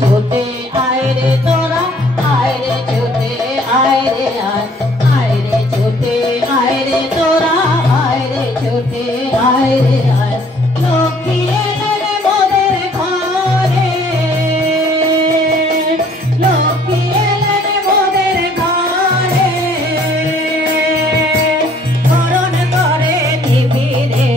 छोटे आए रे तोरा आए रे छोटे आए रे आए रे छोटे आए रे तोरा आए रे छोटे आए रे लक्ष्मी एले रे मोদের ঘরে लक्ष्मी एले रे मोদের ঘরে করণ করে নিবি রে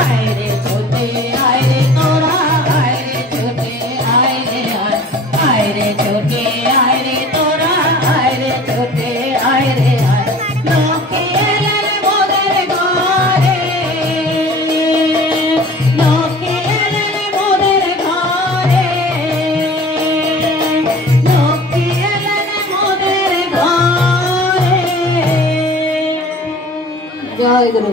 আয় রে छोटे आए रे तोरा आए रे छोटे आए रे छोटे आए रे तोरा आए रे छोटे आए रे लक्ष्मी एले रे मोদের ঘরে लक्ष्मी एले रे मोদের ঘরে लक्ष्मी एले रे मोদের ঘরে। জয় গুরু।